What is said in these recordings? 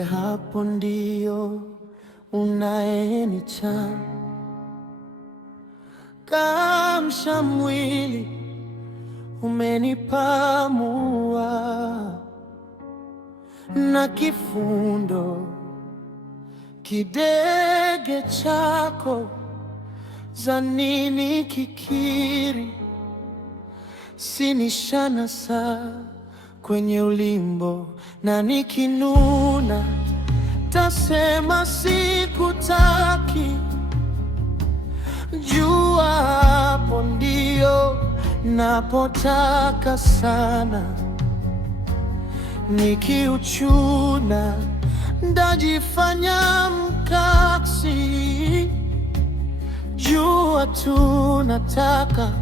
wewe hapo ndio unayenichangamisha mwili, umenipamua na kifundo kidege chako. Za nini kikiri, sinishana saa kwenye ulimbo, na nikinuna tasema sikutaki. Jua hapo ndio napotaka sana, nikiuchuna ndajifanya mkaksi. Jua tunataka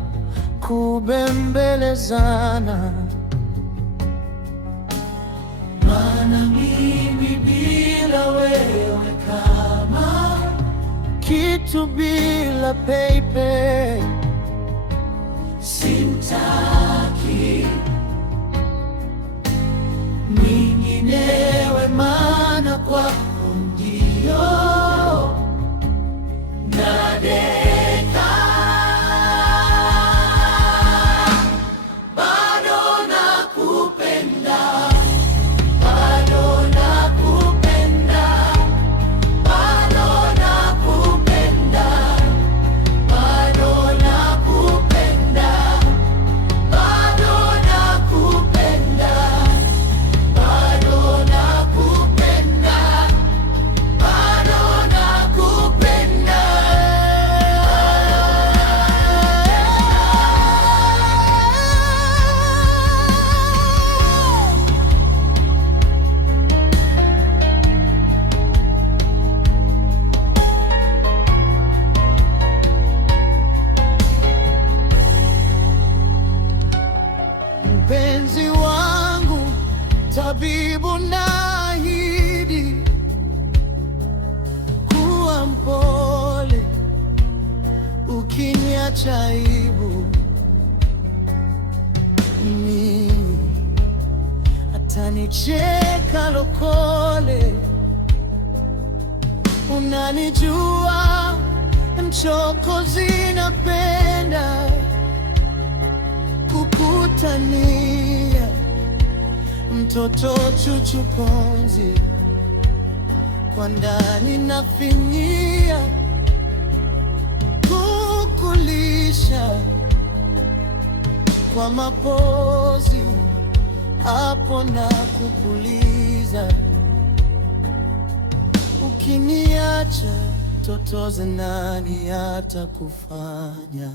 kubembelezana, maana mimi bila wewe kama kitu bila pepe. Simtaki mwinginewe, maana kwako ndio nadeka. Bado nakupenda, bado nakupenda, bado nakupenda, bado nakupenda, bado nakupenda, bado nakupenda, bado nakupenda. Mpenzi wangu, tabibu, naahidi kuwa mpole, ukiniacha aibu. Mimi atanicheka lokole, unanijua mchokozi, napenda kukutania, mtoto chuchu ponzi, kwa ndani nafinyia, kukulisha kwa mapozi, hapo na kupuliza. Ukiniacha totoze, nani atakufanya?